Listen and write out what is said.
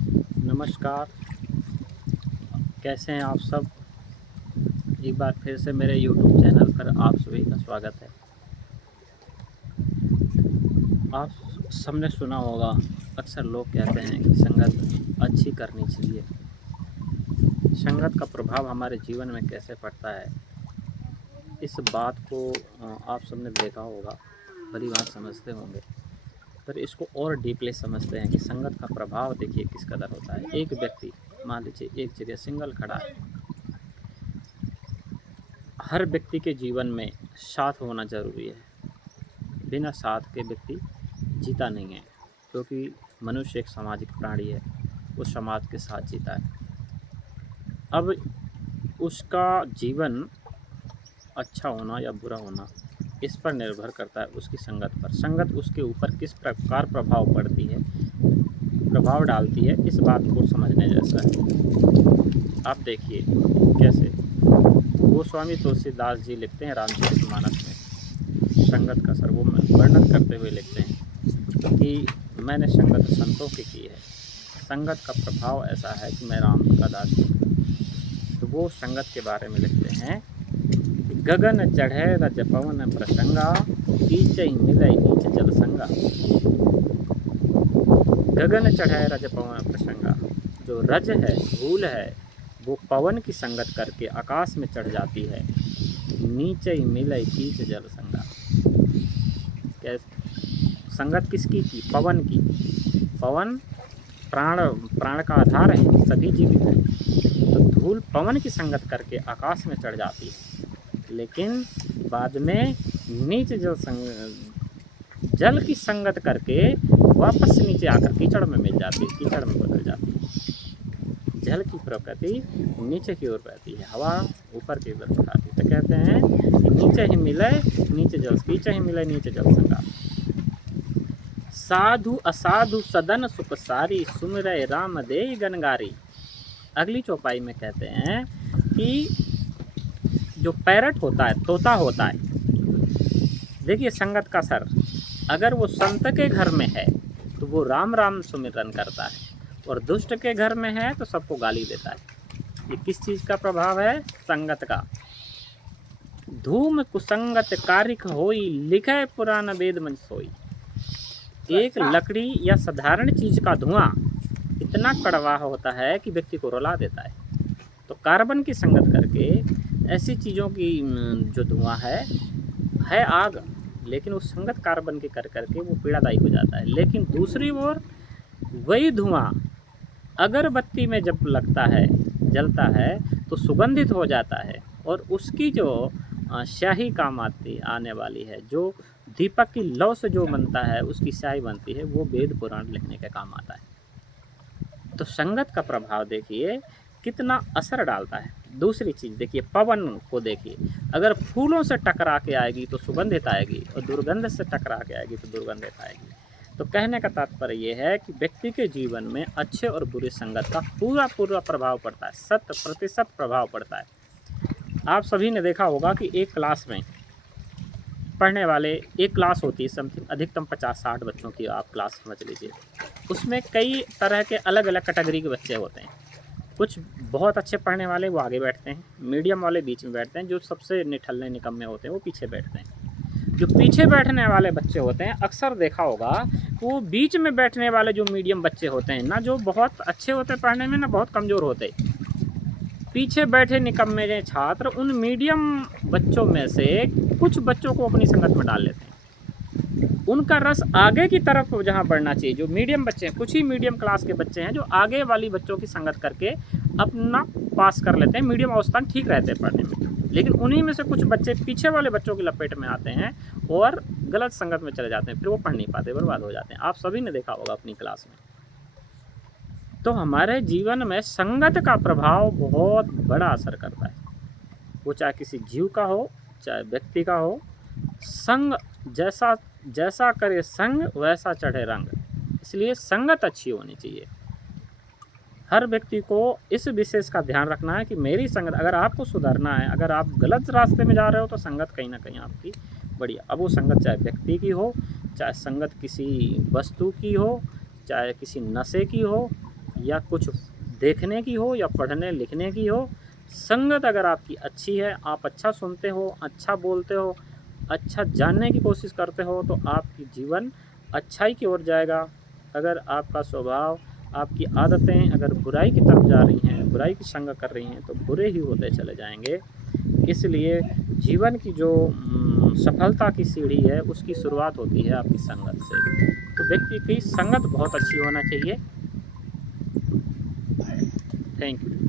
नमस्कार, कैसे हैं आप सब? एक बार फिर से मेरे यूट्यूब चैनल पर आप सभी का स्वागत है। आप सबने सुना होगा, अक्सर लोग कहते हैं कि संगत अच्छी करनी चाहिए। संगत का प्रभाव हमारे जीवन में कैसे पड़ता है, इस बात को आप सबने देखा होगा, भली बात समझते होंगे। पर इसको और डीपली समझते हैं कि संगत का प्रभाव देखिए किस कदर होता है। एक व्यक्ति मान लीजिए एक जगह सिंगल खड़ा है। हर व्यक्ति के जीवन में साथ होना ज़रूरी है। बिना साथ के व्यक्ति जीता नहीं है, क्योंकि मनुष्य एक सामाजिक प्राणी है, वो समाज के साथ जीता है। अब उसका जीवन अच्छा होना या बुरा होना इस पर निर्भर करता है उसकी संगत पर। संगत उसके ऊपर किस प्रकार प्रभाव डालती है, इस बात को समझने जैसा है। आप देखिए कैसे गोस्वामी तुलसीदास जी लिखते हैं रामचरितमानस में संगत का असर, वो वर्णन करते हुए लिखते हैं कि मैंने संगत संतों की है। संगत का प्रभाव ऐसा है कि मैं राम का दास हूँ। तो वो संगत के बारे में लिखते हैं कि गगन चढ़े रज पवन प्रसंगा, नीचे ही मिले नीच जल संगा। गगन चढ़े रज पवन प्रसंगा, जो रज है, धूल है, वो पवन की संगत करके आकाश में चढ़ जाती है। नीचे ही मिले कीच जल संगा। संगत किसकी की? पवन की। पवन प्राण का आधार है, सभी जीवित हैं। तो धूल पवन की संगत करके आकाश में चढ़ जाती है, लेकिन बाद में नीच जल की संगत करके वापस नीचे आकर कीचड़ में मिल जाती है, कीचड़ में बदल जाती है। जल की प्रकृति नीचे की ओर बहती है, हवा ऊपर की ओर उठाती है। तो कहते हैं कि नीचे ही मिले नीचे जल, नीचे ही मिले नीचे जल संगा। साधु असाधु सदन सुख सारी, सुमिरै राम देई गनगारी। अगली चौपाई में कहते हैं कि जो पैरट होता है, तोता होता है, देखिए संगत का असर, अगर वो संत के घर में है तो वो राम राम सुमिरन करता है, और दुष्ट के घर में है तो सबको गाली देता है। ये किस चीज़ का प्रभाव है? संगत का। धूम कुसंगत कारिक होई, लिखे पुराण वेद मन सोई। एक लकड़ी या साधारण चीज़ का धुआं इतना कड़वा होता है कि व्यक्ति को रुला देता है। तो कार्बन की संगत करके ऐसी चीज़ों की जो धुआं है आग, लेकिन उस संगत कार्बन के कर करके वो पीड़ादायी हो जाता है। लेकिन दूसरी ओर वही धुआं अगरबत्ती में जब लगता है, जलता है, तो सुगंधित हो जाता है, और उसकी जो स्याही काम आने वाली है, जो दीपक की लौ से जो बनता है उसकी स्याही बनती है, वो वेद पुराण लिखने के काम आता है। तो संगत का प्रभाव देखिए कितना असर डालता है। दूसरी चीज़ देखिए, पवन को देखिए, अगर फूलों से टकरा के आएगी तो सुगंधित आएगी, और दुर्गंध से टकरा के आएगी तो दुर्गंधित आएगी। तो कहने का तात्पर्य ये है कि व्यक्ति के जीवन में अच्छे और बुरी संगत का पूरा प्रभाव पड़ता है, 100% प्रभाव पड़ता है। आप सभी ने देखा होगा कि एक क्लास में पढ़ने वाले, एक क्लास होती है समथिंग अधिकतम 50-60 बच्चों की आप क्लास समझ लीजिए। उसमें कई तरह के अलग अलग कैटेगरी के बच्चे होते हैं। कुछ बहुत अच्छे पढ़ने वाले वो आगे बैठते हैं, मीडियम वाले बीच में बैठते हैं, जो सबसे निठल्ले निकम्मे होते हैं वो पीछे बैठते हैं। जो पीछे बैठने वाले बच्चे होते हैं, अक्सर देखा होगा वो बीच में बैठने वाले जो मीडियम बच्चे होते हैं ना, जो बहुत अच्छे होते पढ़ने में, ना बहुत कमज़ोर होते, पीछे बैठे निकम्मे छात्र उन मीडियम बच्चों में से कुछ बच्चों को अपनी संगत में डाल लेते हैं। उनका रस आगे की तरफ जहाँ बढ़ना चाहिए, जो मीडियम बच्चे हैं, कुछ ही मीडियम क्लास के बच्चे हैं जो आगे वाली बच्चों की संगत करके अपना पास कर लेते हैं, मीडियम अवस्था ठीक रहते हैं पढ़ने में। लेकिन उन्हीं में से कुछ बच्चे पीछे वाले बच्चों की लपेट में आते हैं और गलत संगत में चले जाते हैं, फिर वो पढ़ नहीं पाते, बर्बाद हो जाते हैं। आप सभी ने देखा होगा अपनी क्लास में। तो हमारे जीवन में संगत का प्रभाव बहुत बड़ा असर करता है, वो चाहे किसी जीव का हो, चाहे व्यक्ति का हो। संग जैसा करे संग, वैसा चढ़े रंग। इसलिए संगत अच्छी होनी चाहिए। हर व्यक्ति को इस विशेष का ध्यान रखना है कि मेरी संगत, अगर आपको सुधरना है, अगर आप गलत रास्ते में जा रहे हो तो संगत कहीं ना कहीं आपकी बढ़िया। अब वो संगत चाहे व्यक्ति की हो, चाहे संगत किसी वस्तु की हो, चाहे किसी नशे की हो, या कुछ देखने की हो या पढ़ने लिखने की हो, संगत अगर आपकी अच्छी है, आप अच्छा सुनते हो, अच्छा बोलते हो, अच्छा जानने की कोशिश करते हो, तो आपकी जीवन अच्छाई की ओर जाएगा। अगर आपका स्वभाव, आपकी आदतें अगर बुराई की तरफ जा रही हैं, बुराई की संगत कर रही हैं, तो बुरे ही होते चले जाएँगे। इसलिए जीवन की जो सफलता की सीढ़ी है, उसकी शुरुआत होती है आपकी संगत से। तो व्यक्ति की संगत बहुत अच्छी होना चाहिए। Thank you.